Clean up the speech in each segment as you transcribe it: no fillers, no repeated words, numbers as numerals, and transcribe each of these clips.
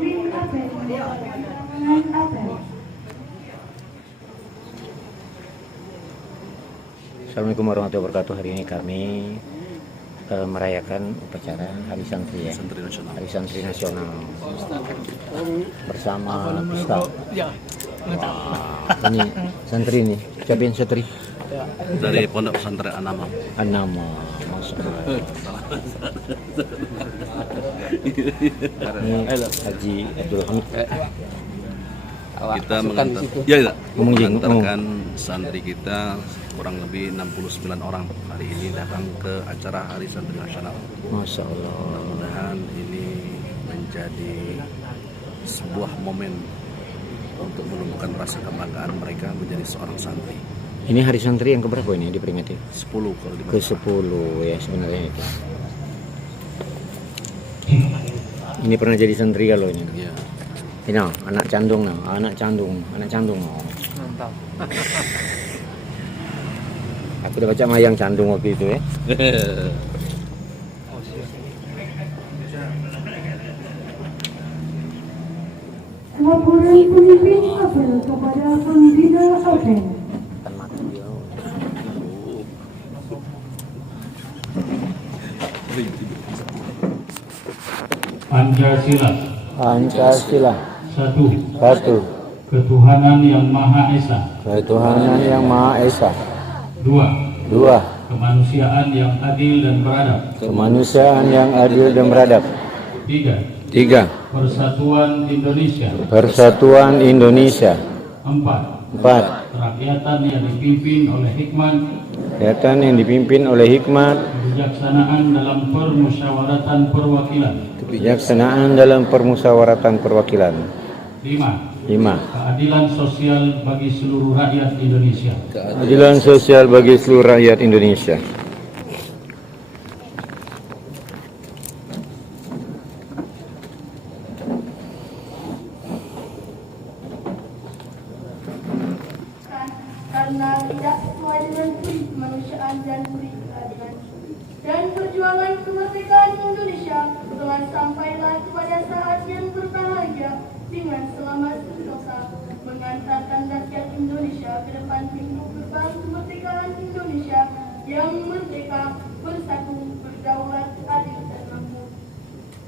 pemimpin apel. Tangan apel. Assalamualaikum warahmatullahi wabarakatuh. Hari ini kami merayakan upacara Hari Santri ya. Hari Santri Nasional bersama Ustaz. Ini santri nih, siapa santri? Dari Pondok Pesantren Anama. Anama, Masya Allah. Ini Haji Abdul Hamid. Kita mengantarkan santri kita kurang lebih 69 orang hari ini datang ke acara Hari Santri Nasional. Masya Allah. Mudah-mudahan ini menjadi sebuah momen untuk menumbuhkan rasa kebanggaan mereka menjadi seorang santri. Ini hari santri yang keberapa ini diperingati? 10 kalau di Ke-10 ya sebenarnya itu. Ini pernah jadi santri kalau ini. Ya. Ini anak candung anak candung. Mantap. Aku udah baca mayang candung waktu itu ya. Laporan pemimpin apel kepada pembina apel. Pancasila. Satu. Ketuhanan yang Maha Esa. Ketuhanan yang Maha Esa. Dua. Kemanusiaan yang adil dan beradab. Kemanusiaan yang adil dan beradab. Tiga. Persatuan Indonesia. Persatuan Indonesia. Empat. Kerakyatan yang dipimpin oleh hikmat. Kegiatan yang dipimpin oleh hikmat. Kebijaksanaan dalam permusyawaratan perwakilan. Kebijaksanaan dalam permusyawaratan perwakilan. Lima. Keadilan sosial bagi seluruh rakyat Indonesia. Keadilan sosial bagi seluruh rakyat Indonesia. Karena tidak sesuai dengan prinsip kemanusiaan dan prinsip keadilan dan perjuangan kemerdekaan Indonesia telah sampailah kepada saat yang berbahagia dengan selamat sentosa mengantarkan rakyat Indonesia ke depan pintu gerbang kemerdekaan Indonesia yang merdeka, bersatu, berdaulat, adil dan makmur.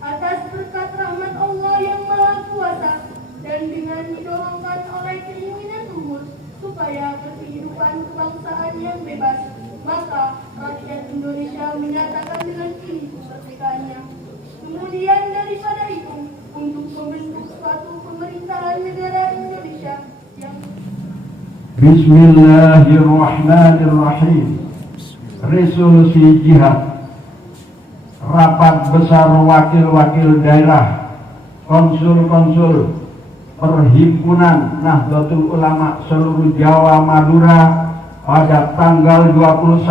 Atas berkat rahmat Allah yang Maha Kuasa dan dengan didorongkan oleh keinginan luhur supaya berkehidupan kebangsaan yang bebas, maka rakyat Indonesia menyatakan dengan ini kemerdekaannya. Kemudian daripada itu, untuk membentuk suatu pemerintahan negara Indonesia yang Bismillahirrahmanirrahim. Resolusi jihad. Rapat besar wakil-wakil daerah, konsul-konsul, Perhimpunan Nahdlatul Ulama seluruh Jawa Madura pada tanggal 21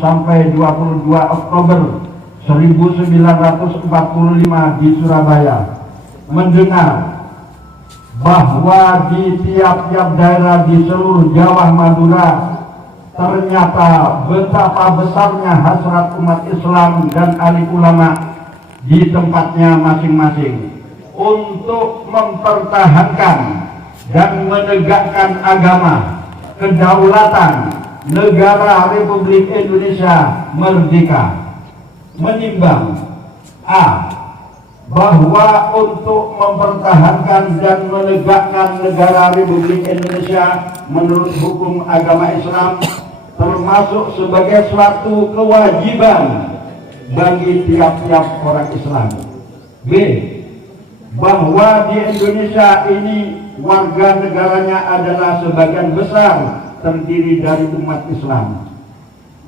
sampai 22 Oktober 1945 di Surabaya mendengar bahwa di tiap-tiap daerah di seluruh Jawa Madura ternyata betapa besarnya hasrat umat Islam dan alim ulama di tempatnya masing-masing untuk mempertahankan dan menegakkan agama, kedaulatan negara Republik Indonesia merdeka. Menimbang bahwa untuk mempertahankan dan menegakkan negara Republik Indonesia menurut hukum agama Islam termasuk sebagai suatu kewajiban bagi tiap-tiap orang Islam. B. Bahwa di Indonesia ini warga negaranya adalah sebagian besar terdiri dari umat Islam.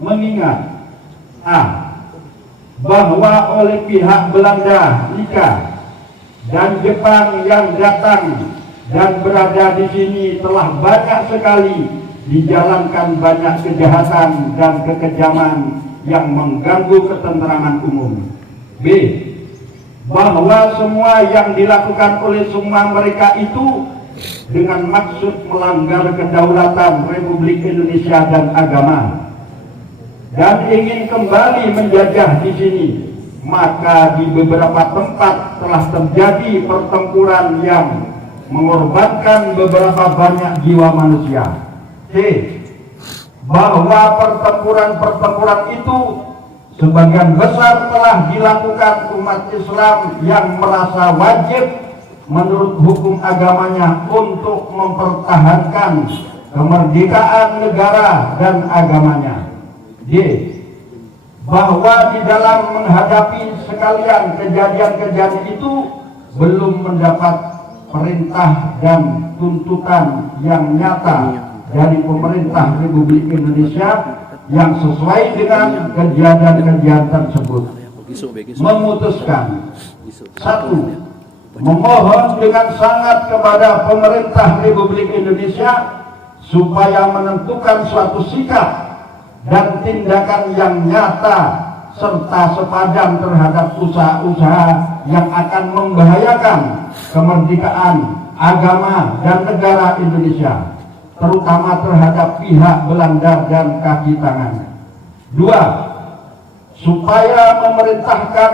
Mengingat bahwa oleh pihak Belanda, dan Jepang yang datang dan berada di sini telah banyak sekali dijalankan banyak kejahatan dan kekejaman yang mengganggu ketentraman umum. B. Bahwa semua yang dilakukan oleh semua mereka itu dengan maksud melanggar kedaulatan Republik Indonesia dan agama dan ingin kembali menjajah di sini maka di beberapa tempat telah terjadi pertempuran yang mengorbankan beberapa banyak jiwa manusia. Bahwa pertempuran-pertempuran itu sebagian besar telah dilakukan umat Islam yang merasa wajib menurut hukum agamanya untuk mempertahankan kemerdekaan negara dan agamanya. Bahwa di dalam menghadapi sekalian kejadian-kejadian itu belum mendapat perintah dan tuntutan yang nyata dari pemerintah Republik Indonesia yang sesuai dengan kejadian-kejadian tersebut. Memutuskan, satu, memohon dengan sangat kepada pemerintah Republik Indonesia supaya menentukan suatu sikap dan tindakan yang nyata serta sepadan terhadap usaha-usaha yang akan membahayakan kemerdekaan agama dan negara Indonesia, terutama terhadap pihak Belanda dan kaki tangan. Dua, supaya memerintahkan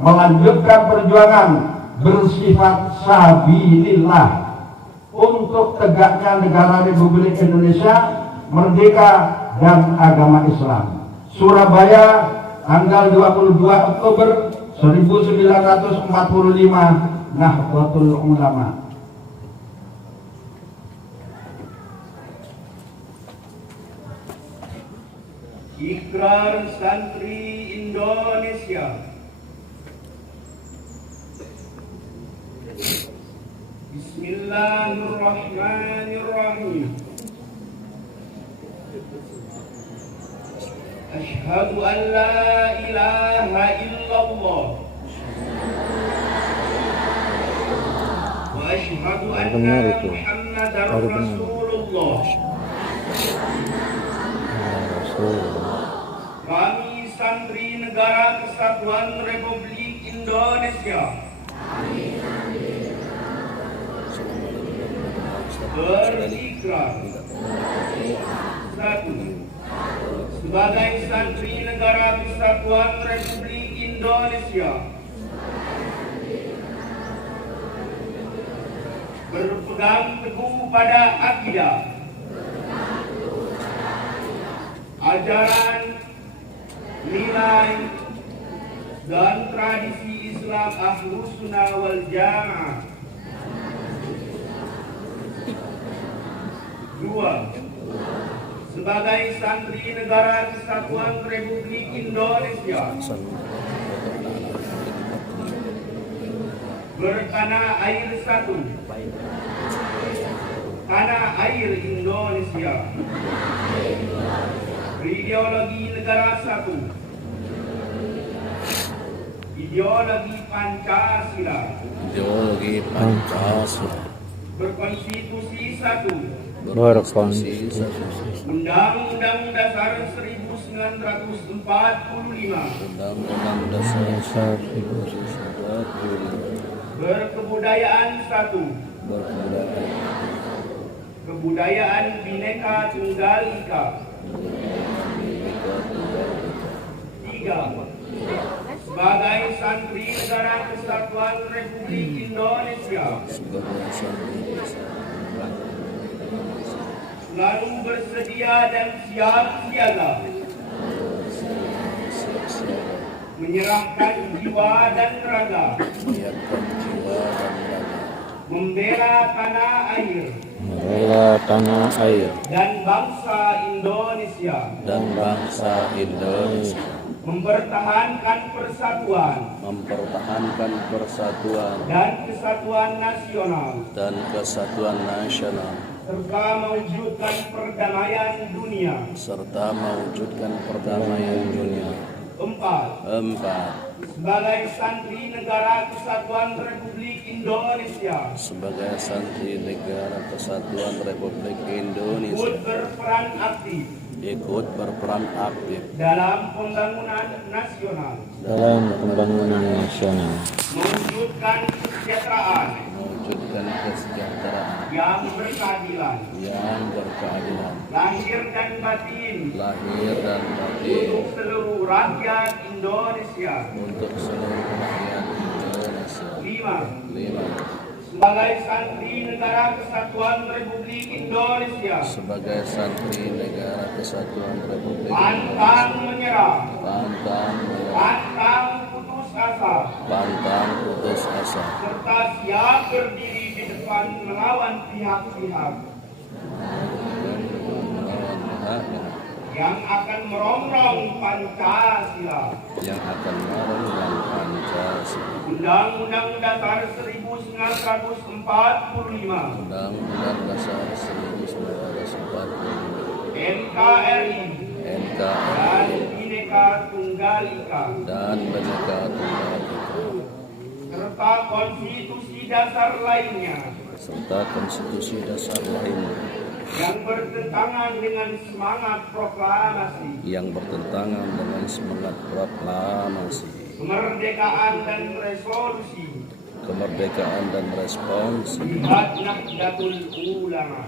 melanjutkan perjuangan bersifat sabilillah untuk tegaknya negara Republik Indonesia merdeka dan agama Islam. Surabaya, tanggal 22 Oktober 1945, Nahdlatul Ulama. Ikrar Santri Indonesia. Bismillahirrahmanirrahim. Asyhadu an la ilaha illallah wa asyhadu anna Muhammadar Rasulullah. Kami Santri Negara Kesatuan Republik Indonesia berikrar, satu, sebagai Santri Negara Kesatuan Republik Indonesia berpegang teguh pada akidah, ajaran, nilai, dan tradisi Islam Ahlus Sunnah wal Jamaah. Dua, sebagai Santri Negara Kesatuan Republik Indonesia bertanah air satu, tanah air Indonesia, ideologi negara satu, ideologi Pancasila, berkonstitusi satu, Undang-Undang Dasar 1945, berkebudayaan satu, kebudayaan Bhinneka Tunggal Ika. Tiga, sebagai Santri Negara Kesatuan Republik Indonesia selalu bersedia dan siap siaga menyerahkan jiwa dan raga membela tanah air dan bangsa Indonesia mempertahankan persatuan dan kesatuan nasional serta mewujudkan perdamaian dunia. Empat, sebagai Santri Negara Kesatuan Republik Indonesia ikut berperan aktif dalam pembangunan nasional, mewujudkan kesejahteraan yang berkeadilan, lahir dan batin, untuk seluruh rakyat Indonesia. 5. Sebagai santri Negara Kesatuan Republik Indonesia, pantang menyerah, pantang putus asa, serta siap berdiri di depan melawan pihak-pihak yang akan merongrong Pancasila. Undang-Undang Dasar 1945, NKRI, dan Bhinneka Tunggal Ika, serta konstitusi dasar lainnya yang bertentangan dengan semangat proklamasi, kemerdekaan dan resolusi Jihad Nahdlatul Ulama.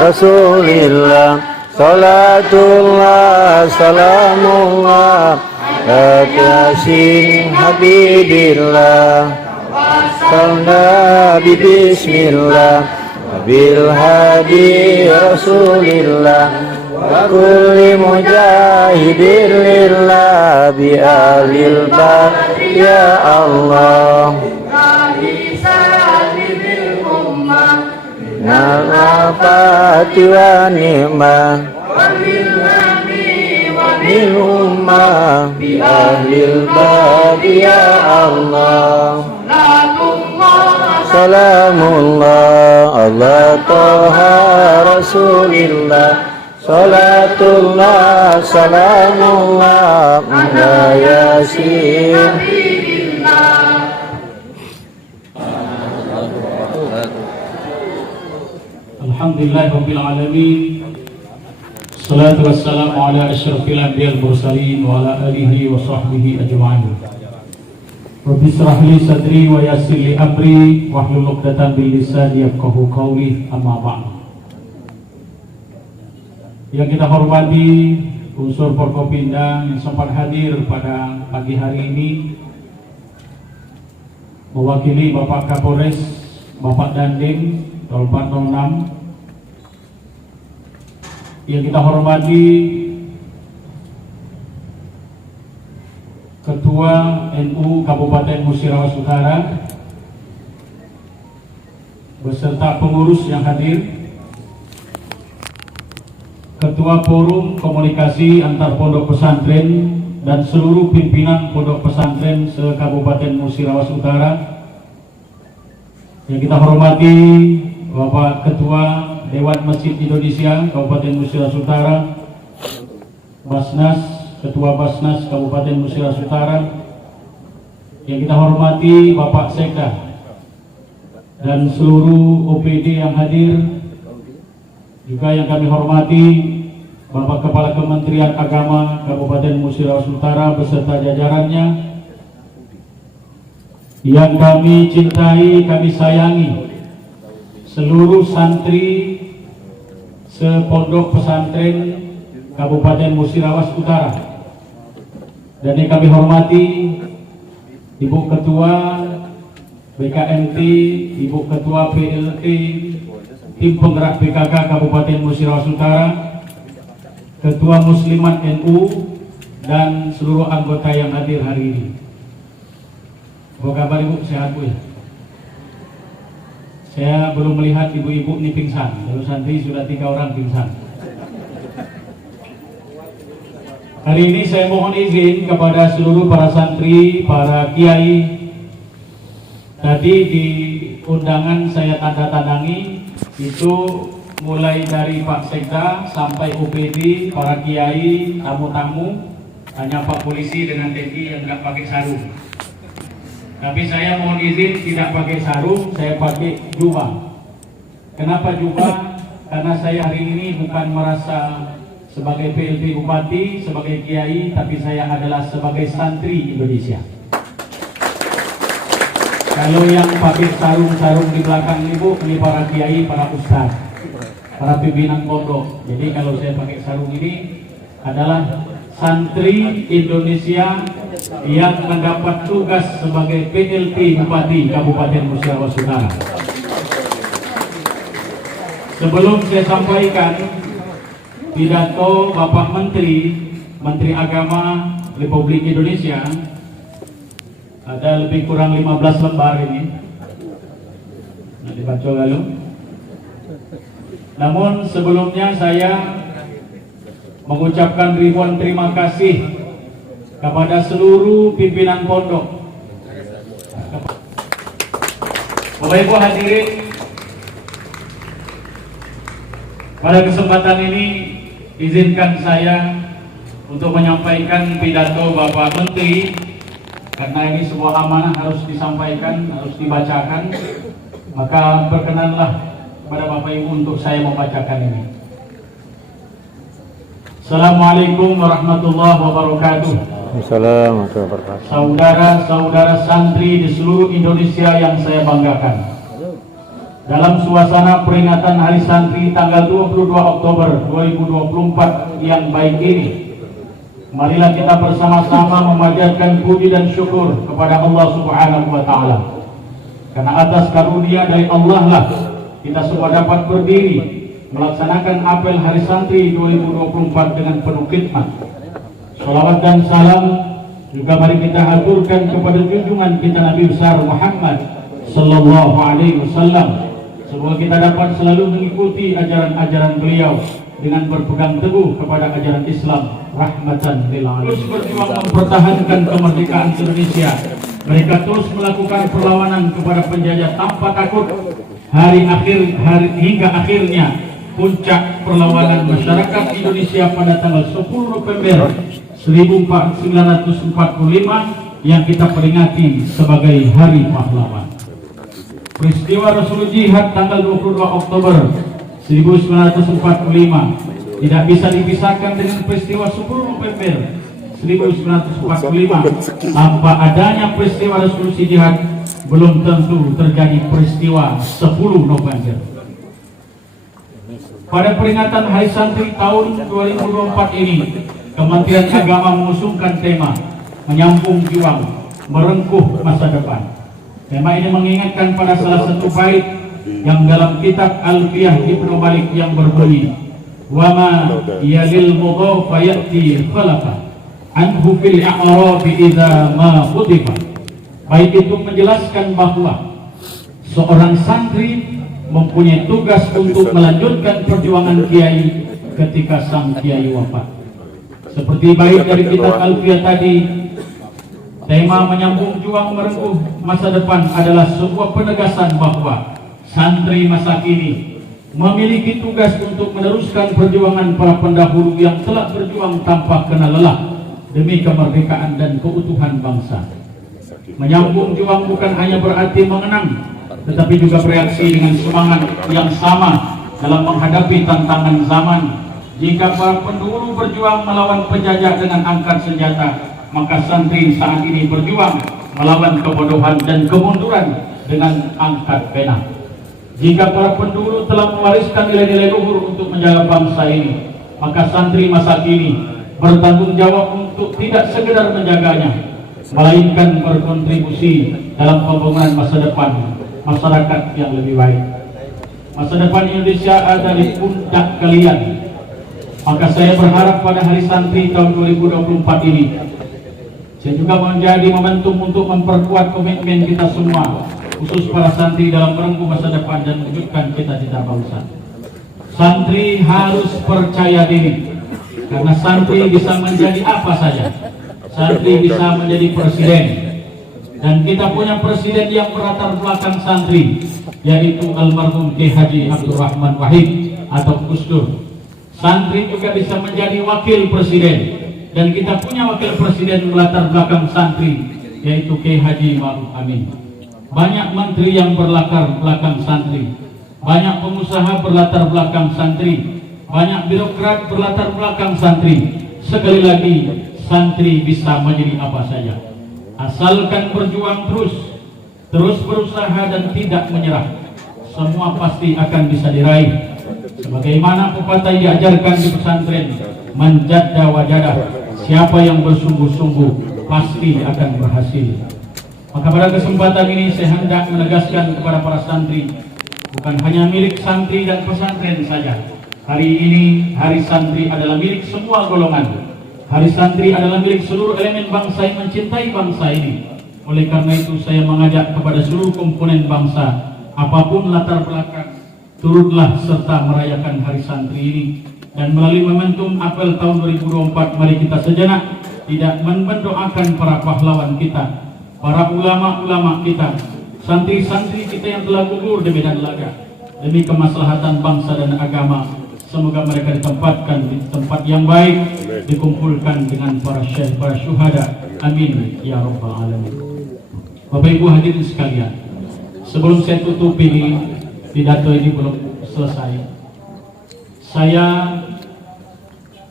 Rasulillah, salatullah, salamullah, Yasin Habibillah, salna bismillah, bil hadi Rasulillah, wa kulli mujahidin lillah, bi alil bar ya Allah. Nalafati wa ni'mah min ummah bi ahlil badi ya Allah. Salamullah Allah Taha Rasulillah, salatullah salamullah ala Yasin Alhamdulillahirabbil alamin. Salatu wassalamu ala asyrafil anbiya'il mursalin wa ala alihi wa sahbihi ajma'in. Rabbi shrah li sadri wa yassir li amri wahlul 'uqdatam min lisani yafqahu qawli, amma ba'd. Yang kita hormati unsur Forkopimda yang sempat hadir pada pagi hari ini, mewakili Bapak Kapolres, Bapak Dandim, Tolpan 06, yang kita hormati Ketua NU Kabupaten Musirawas Utara beserta pengurus yang hadir, Ketua Forum Komunikasi Antar Pondok Pesantren dan seluruh pimpinan Pondok Pesantren se-Kabupaten Musirawas Utara. Yang kita hormati Bapak Ketua Dewan Masjid Indonesia Kabupaten Musirawas Utara, Basnas, Ketua Basnas Kabupaten Musirawas Utara. Yang kita hormati Bapak Sekda dan seluruh OPD yang hadir. Juga yang kami hormati Bapak Kepala Kementerian Agama Kabupaten Musirawas Utara beserta jajarannya. Yang kami cintai, kami sayangi seluruh santri sepondok pesantren Kabupaten Musirawas Utara. Dan yang kami hormati Ibu Ketua BKMT, Ibu Ketua PLT, Tim Penggerak PKK Kabupaten Musirawas Utara, Ketua Muslimat NU, dan seluruh anggota yang hadir hari ini. Apa kabar Ibu? Sehat Bu ya? Saya belum melihat ibu-ibu ini pingsan. Lalu santri sudah 3 orang pingsan. Hari ini saya mohon izin kepada seluruh para santri, para kiai. Tadi di undangan saya tanda-tandangi itu mulai dari Pak Sekda sampai OPD, para kiai, tamu-tamu, hanya Pak Polisi dengan TNI yang nggak pakai sarung. Tapi saya mohon izin tidak pakai sarung, saya pakai jubah. Kenapa jubah? Karena saya hari ini bukan merasa sebagai PLT Bupati, sebagai kiai, tapi saya adalah sebagai santri Indonesia. Kalau yang pakai sarung-sarung di belakang ibu, ini para kiai, para ustaz, para pimpinan pondok. Jadi kalau saya pakai sarung ini adalah santri Indonesia yang mendapat tugas sebagai PLT Bupati Kabupaten Musirawas Utara. Sebelum saya sampaikan pidato Bapak Menteri Agama Republik Indonesia, ada lebih kurang 15 lembar ini. Nah, dibaca lalu. Namun sebelumnya saya mengucapkan ribuan terima kasih kepada seluruh pimpinan pondok. Bapak Ibu hadirin, pada kesempatan ini izinkan saya untuk menyampaikan pidato Bapak Menteri, karena ini sebuah amanah harus disampaikan, harus dibacakan. Maka berkenanlah kepada Bapak Ibu untuk saya membacakan ini. Assalamualaikum warahmatullahi wabarakatuh. Assalamualaikum warahmatullahi wabarakatuh. Saudara-saudara santri di seluruh Indonesia yang saya banggakan, dalam suasana peringatan Hari Santri tanggal 22 Oktober 2024 yang baik ini, marilah kita bersama-sama memanjatkan puji dan syukur kepada Allah Subhanahu wa Ta'ala. Karena atas karunia dari Allah lah kita semua dapat berdiri melaksanakan apel Hari Santri 2024 dengan penuh khidmat. Salawat dan salam juga mari kita haturkan kepada junjungan kita Nabi besar Muhammad Sallallahu Alaihi Wasallam. Semoga kita dapat selalu mengikuti ajaran-ajaran beliau dengan berpegang teguh kepada ajaran Islam rahmatan lil alamin. Terus berjuang mempertahankan kemerdekaan Indonesia. Mereka terus melakukan perlawanan kepada penjajah tanpa takut. Hingga akhirnya puncak perlawanan masyarakat Indonesia pada tanggal 10 November 1945 yang kita peringati sebagai Hari Pahlawan. Peristiwa Rasul Jihad tanggal 22 Oktober 1945 tidak bisa dipisahkan dengan peristiwa 10 November 1945. Tanpa adanya peristiwa resolusi jihad, belum tentu terjadi peristiwa 10 November. Pada peringatan Hari Santri tahun 2024 ini, Kementerian Agama mengusungkan tema menyambung juang, merengkuh masa depan. Tema ini mengingatkan pada salah satu bait yang dalam kitab Alfiyah Ibnu Malik yang berbunyi, wa ma yalil mudhafa ya'ti khalafa anhu fil a'rabi idza ma khutifa. Bait itu menjelaskan bahwa seorang santri mempunyai tugas untuk melanjutkan perjuangan kiai ketika sang kiai wafat. Seperti bait dari kitab Alfiyah tadi, tema menyambung juang merengkuh masa depan adalah sebuah penegasan bahwa santri masa kini memiliki tugas untuk meneruskan perjuangan para pendahulu yang telah berjuang tanpa kenal lelah demi kemerdekaan dan keutuhan bangsa. Menyambung juang bukan hanya berarti mengenang, tetapi juga bereaksi dengan semangat yang sama dalam menghadapi tantangan zaman. Jika para pendahulu berjuang melawan penjajah dengan angkat senjata, maka santri saat ini berjuang melawan kebodohan dan kemunduran dengan angkat pena. Jika para pendahulu telah mewariskan nilai-nilai luhur untuk menjaga bangsa ini, maka santri masa kini bertanggung jawab untuk tidak sekedar menjaganya, melainkan berkontribusi dalam pembangunan masa depan masyarakat yang lebih baik. Masa depan Indonesia ada di pundak kalian. Maka saya berharap pada Hari Santri tahun 2024 ini, saya juga menjadi momentum untuk memperkuat komitmen kita semua, khusus para santri dalam merengkuh masa depan dan mewujudkan cita-cita bangsa. Santri harus percaya diri, karena santri bisa menjadi apa saja. Santri bisa menjadi presiden, dan kita punya presiden yang berlatar belakang santri, yaitu almarhum Kiai Haji Abdul Rahman Wahid atau Gus Dur. Santri juga bisa menjadi wakil presiden, dan kita punya wakil presiden berlatar belakang santri, yaitu Kiai Haji Ma'ruf Amin. Banyak menteri yang berlatar belakang santri, banyak pengusaha berlatar belakang santri, banyak birokrat berlatar belakang santri. Sekali lagi, santri bisa menjadi apa saja, asalkan berjuang terus berusaha dan tidak menyerah, semua pasti akan bisa diraih. Sebagaimana pepatah diajarkan di pesantren, manjadda wajadah, siapa yang bersungguh-sungguh pasti akan berhasil. Maka pada kesempatan ini saya hendak menegaskan kepada para santri, bukan hanya milik santri dan pesantren saja. Hari ini Hari Santri adalah milik semua golongan. Hari Santri adalah milik seluruh elemen bangsa yang mencintai bangsa ini. Oleh karena itu saya mengajak kepada seluruh komponen bangsa, apapun latar belakang, turutlah serta merayakan Hari Santri ini. Dan melalui momentum apel tahun 2024, mari kita sejenak tidak mendoakan para pahlawan kita, para ulama-ulama kita, santri-santri kita yang telah gugur di medan laga demi kemaslahatan bangsa dan agama. Semoga mereka ditempatkan di tempat yang baik, dikumpulkan dengan para syekh, para syuhada. Amin ya rabbal alamin. Bapak Ibu hadirin sekalian, sebelum saya tutup ini, pidato ini belum selesai. Saya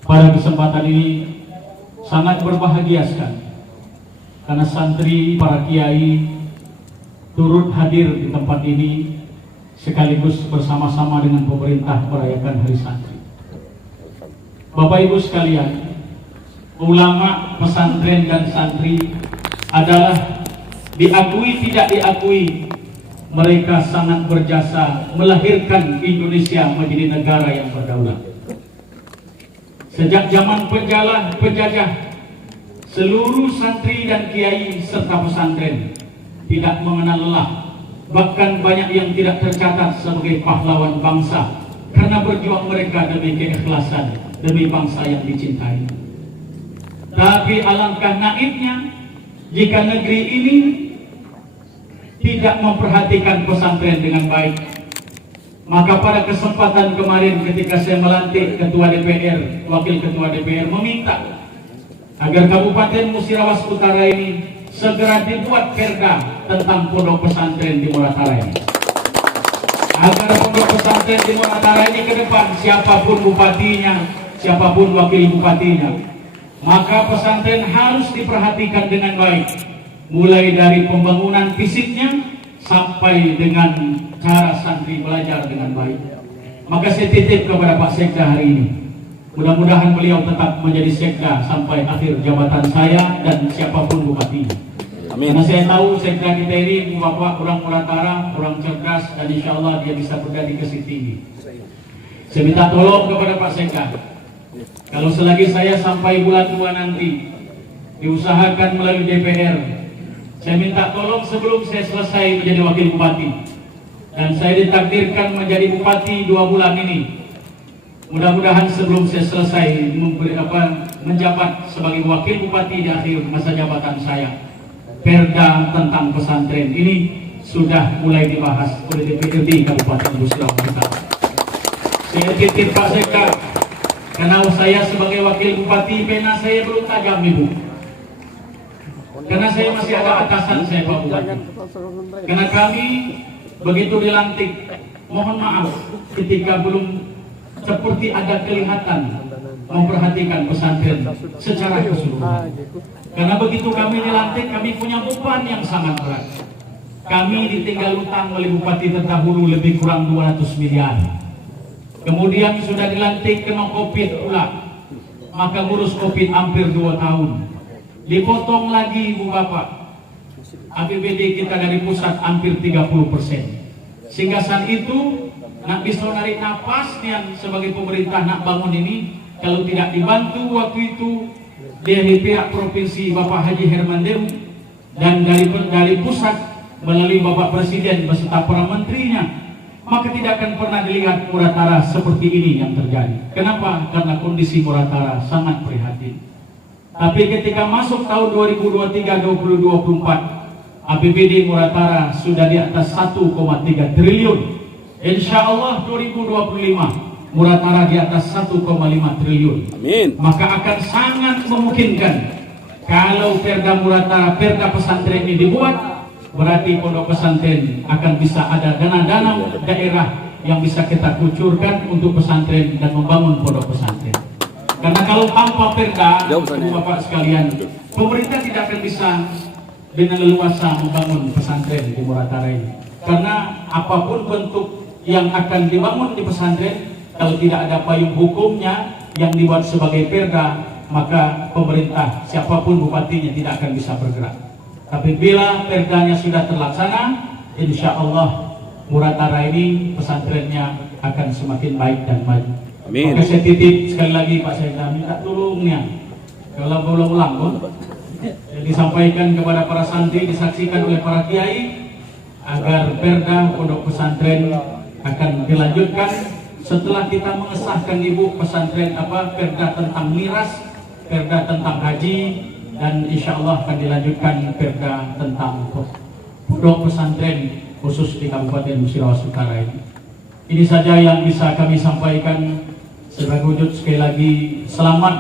pada kesempatan ini sangat berbahagia sekali, karena santri, para kiai turut hadir di tempat ini sekaligus bersama-sama dengan pemerintah merayakan Hari Santri. Bapak Ibu sekalian, ulama, pesantren dan santri adalah diakui tidak diakui, mereka sangat berjasa melahirkan Indonesia menjadi negara yang berdaulat. Sejak zaman penjajah, seluruh santri dan kiai serta pesantren tidak mengenal lelah. Bahkan banyak yang tidak tercatat sebagai pahlawan bangsa karena berjuang mereka demi keikhlasan, demi bangsa yang dicintai. Tapi alangkah naifnya jika negeri ini tidak memperhatikan pesantren dengan baik. Maka pada kesempatan kemarin ketika saya melantik Ketua DPR, Wakil Ketua DPR meminta agar Kabupaten Musirawas Utara ini segera dibuat perda tentang pondok pesantren di Muratara ini, agar pondok pesantren di Muratara ini ke depan, siapapun bupatinya, siapapun wakil bupatinya, maka pesantren harus diperhatikan dengan baik, mulai dari pembangunan fisiknya sampai dengan cara santri belajar dengan baik. Maka saya titip kepada Pak Sekda hari ini, mudah-mudahan beliau tetap menjadi sekda sampai akhir jabatan saya dan siapapun bupatinya. Amin. Karena saya tahu sekda kita ini Bapak orang Muratara, orang cerdas, dan insya Allah dia bisa berdedikasi tinggi. Saya minta tolong kepada Pak Sekda, kalau selagi saya sampai bulan 2 nanti diusahakan melalui DPR, saya minta tolong sebelum saya selesai menjadi wakil bupati dan saya ditakdirkan menjadi bupati 2 bulan ini, mudah-mudahan sebelum saya selesai menjabat sebagai wakil bupati di akhir masa jabatan saya, perda tentang pesantren ini sudah mulai dibahas oleh DPRD Kabupaten Busira Utara. Saya titip Pak Sekda, karena saya sebagai wakil bupati, pena saya belum tajam Ibu. Karena saya masih ada atasan saya Pak Bupati. Karena kami begitu dilantik, mohon maaf ketika belum seperti ada kelihatan memperhatikan pesantren secara keseluruhan. Karena begitu kami dilantik, kami punya beban yang sangat berat. Kami ditinggal utang oleh bupati terdahulu lebih kurang 200 miliar. Kemudian sudah dilantik kena COVID pula, maka ngurus COVID hampir 2 tahun. Dipotong lagi Ibu Bapak, APBD kita dari pusat hampir 30%. Sehingga saat itu nak bisa narik nafas yang sebagai pemerintah nak bangun ini, kalau tidak dibantu waktu itu dari pihak provinsi Bapak Haji Herman Deru dan dari pusat melalui Bapak Presiden beserta para menterinya, maka tidak akan pernah dilihat Muratara seperti ini yang terjadi. Kenapa? Karena kondisi Muratara sangat prihatin. Tapi ketika masuk tahun 2023-2024, APBD Muratara sudah di atas 1,3 triliun. Insya Allah 2025 Muratara di atas 1,5 triliun. Amin. Maka akan sangat memungkinkan kalau perda Muratara, perda pesantren ini dibuat, berarti pondok pesantren akan bisa ada dana-dana daerah yang bisa kita kucurkan untuk pesantren dan membangun pondok pesantren. Karena kalau tanpa perda, Bapak sekalian, pemerintah tidak akan bisa dengan leluasa membangun pesantren di Muratara ini. Karena apapun bentuk yang akan dibangun di pesantren, kalau tidak ada payung hukumnya yang dibuat sebagai perda, maka pemerintah siapapun bupatinya tidak akan bisa bergerak. Tapi bila perdanya sudah terlaksana, insya Allah Muratara ini pesantrennya akan semakin baik dan maju. Amin. Maka saya titip sekali lagi Pak Sekda, minta tolongnya kalau berulang-ulang disampaikan kepada para santri, disaksikan oleh para kiai, agar perda pondok pesantren akan dilanjutkan setelah kita mengesahkan Ibu pesantren perda tentang miras, perda tentang haji, dan insya Allah akan dilanjutkan perda tentang pondok pesantren khusus di Kabupaten Busira Utara ini. Ini saja yang bisa kami sampaikan. Sebagai wujud sekali lagi selamat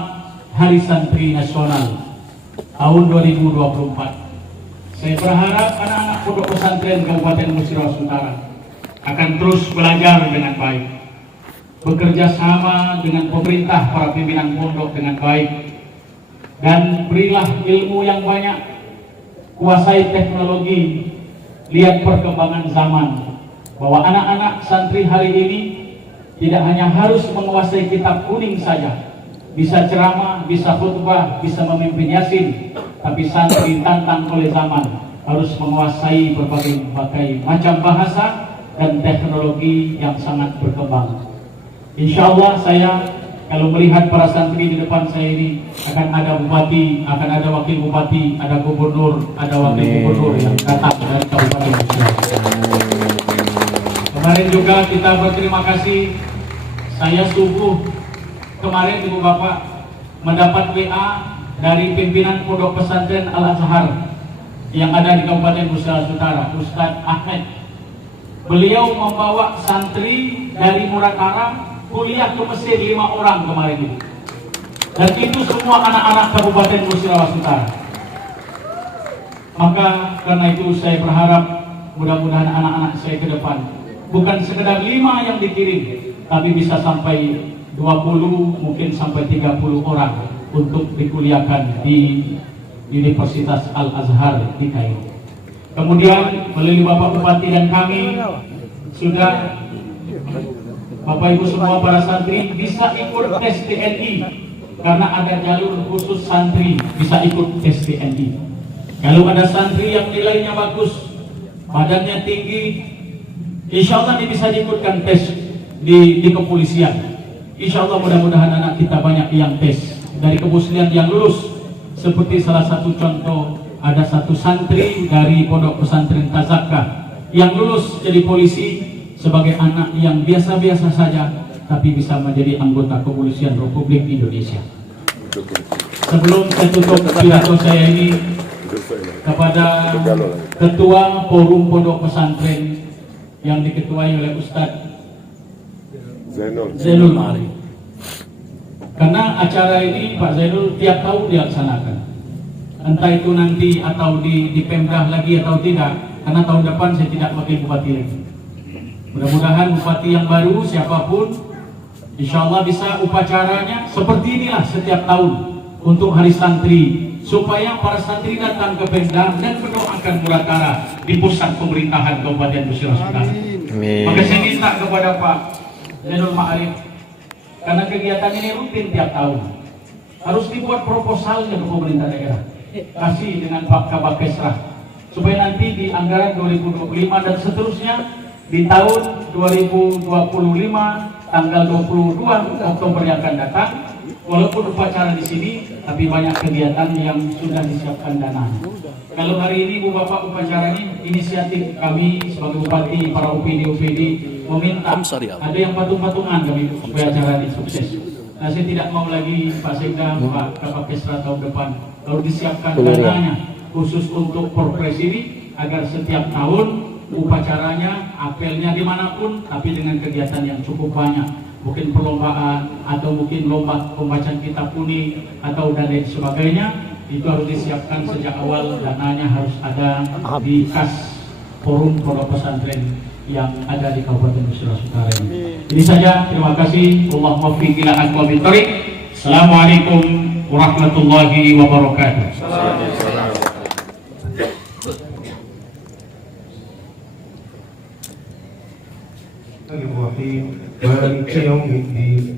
Hari Santri Nasional tahun 2024. Saya berharap anak-anak pondok pesantren Kabupaten Busira Utara akan terus belajar dengan baik, bekerja sama dengan pemerintah, para pimpinan pondok dengan baik, dan berilah ilmu yang banyak, kuasai teknologi, lihat perkembangan zaman, bahwa anak-anak santri hari ini tidak hanya harus menguasai kitab kuning saja, bisa ceramah, bisa khutbah, bisa memimpin yasin, tapi santri tantang oleh zaman harus menguasai berbagai macam bahasa dan teknologi yang sangat berkembang. Insya Allah saya kalau melihat para santri di depan saya ini, akan ada bupati, akan ada wakil bupati, ada gubernur, ada wakil gubernur yang datang dari Kabupaten Busira. Kemarin juga kita berterima kasih. Saya subuh kemarin Ibu Bapak mendapat WA dari pimpinan Pondok Pesantren Al-Azhar yang ada di Kabupaten Busira Utara, Ustadz Ahmed. Beliau membawa santri dari Muratara kuliah ke Mesir 5 orang kemarin itu. Dan itu semua anak-anak Kabupaten Busira Utara. Maka karena itu saya berharap mudah-mudahan anak-anak saya ke depan bukan sekedar 5 yang dikirim, tapi bisa sampai 20, mungkin sampai 30 orang untuk dikuliahkan di Universitas Al-Azhar di Kairo. Kemudian melalui Bapak Bupati dan kami sudah, Bapak Ibu semua para santri bisa ikut tes TNI, karena ada jalur khusus santri bisa ikut tes TNI. Kalau ada santri yang nilainya bagus, badannya tinggi, insya Allah dia bisa diikutkan tes di kepolisian. Insya Allah mudah-mudahan anak kita banyak yang tes dari kepolisian yang lulus. Seperti salah satu contoh, ada satu santri dari Pondok Pesantren Tazakah yang lulus jadi polisi sebagai anak yang biasa-biasa saja, tapi bisa menjadi anggota kepolisian Republik Indonesia. Sebelum saya tutup pidato saya ini, kepada Ketua Forum Pondok Pesantren yang diketuai oleh Ustadz Zainul Ma'arif. Karena acara ini Pak Zainul tiap tahun dilaksanakan. Entah itu nanti atau di Pemda lagi atau tidak, karena tahun depan saya tidak pakai bupati lagi. Mudah-mudahan bupati yang baru siapapun, insya Allah bisa upacaranya seperti inilah setiap tahun untuk Hari Santri, supaya para santri datang ke Pemda dan mendoakan Muratara di pusat pemerintahan Kabupaten Busira Utara. Maka saya minta kepada Pak Zainul Ma'arif, karena kegiatan ini rutin tiap tahun, harus dibuat proposalnya ke pemerintah daerah, kasih dengan Pak Kabakesrah, supaya nanti di anggaran 2025 dan seterusnya di tahun 2025 tanggal 22 Oktober yang akan datang, walaupun upacara di sini, tapi banyak kegiatan yang sudah disiapkan dananya. Kalau hari ini Bu Bapak upacara ini inisiatif kami sebagai bupati, para UPD meminta ada yang patung-patungan kami supaya acara ini sukses. Nah, saya tidak mau lagi Pak Sekda, Pak Kapakesra tahun depan kalau disiapkan dananya khusus untuk Porpres ini, agar setiap tahun upacaranya, apelnya dimanapun, tapi dengan kegiatan yang cukup banyak. Mungkin perlombaan atau mungkin lomba pembacaan kitab kuning atau dan lain sebagainya, itu harus disiapkan sejak awal. Dananya harus ada di kas Forum Pondok Pesantren yang ada di Kabupaten Busira Utara ini. Ini saja, terima kasih. Allahumma fiq ila aqwamit thoriq. Assalamualaikum warahmatullahi wabarakatuh. الرحيم مالك يوم الدين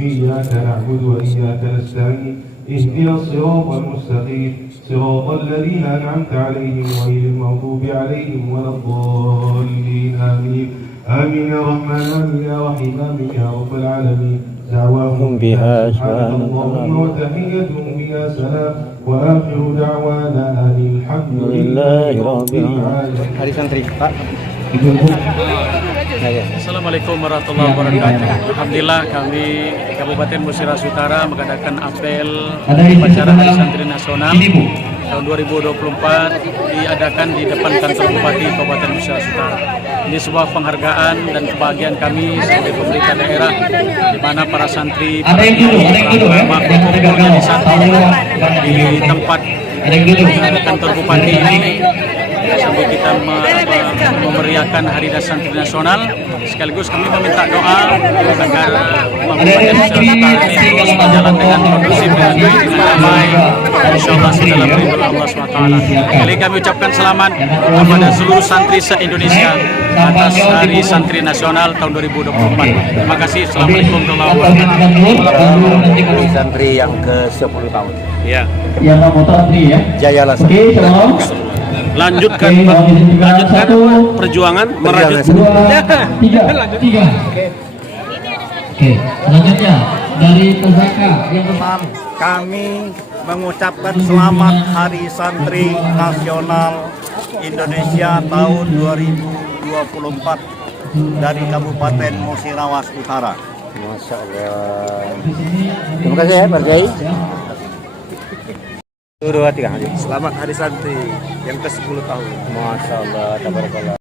إياك نعبد وإياك نستعين اهدنا الصراط المستقيم صراط الذين أنعمت عليهم غير المغضوب عليهم ولا الضالين آمين آمين يا رحمن آمين يا رحيم آمين يا رب العالمين دعواهم بها سبحانك اللهم وتحيتهم بها سلام وآخر دعوانا أن الحمد لله رب العالمين. Hari Santri Pak. Assalamualaikum warahmatullahi wabarakatuh. Alhamdulillah kami Kabupaten Busira Utara mengadakan apel upacara Hari Santri Nasional tahun 2024 diadakan di depan kantor Bupati Kabupaten Busira Utara. Ini sebuah penghargaan dan kebahagiaan kami sebagai pemerintah daerah, di mana para santri, para ulama menjadi satu di tempat kantor Bupati ini sambil kita memeriahkan Hari Santri Nasional. Sekaligus kami meminta doa agar Kabupaten Busira Utara ini terus berjalan dengan kondusif, dengan baik, dengan damai, insyaallah dalam ridho Allah SWT. Kali kami ucapkan selamat kepada seluruh santri se-Indonesia atas Hari Santri Nasional tahun 2024. Terima kasih. Assalamualaikum warahmatullahi wabarakatuh. Hari Santri yang ke-10 tahun. Ya. Yang nomor santri ya. Jaya Lasa. Oke, shalom. Lanjutkan perjuangan merajut. Tiga. Oke, selanjutnya dari Tazaka yang pertama. Kami mengucapkan selamat Hari Santri Nasional Indonesia tahun 2024 dari Kabupaten Musirawas Utara. Masya Allah. Terima kasih ya Pak Kiai. 2, 3. Selamat Hari Santri yang ke-10 tahun. Masya Allah, tabarakallah.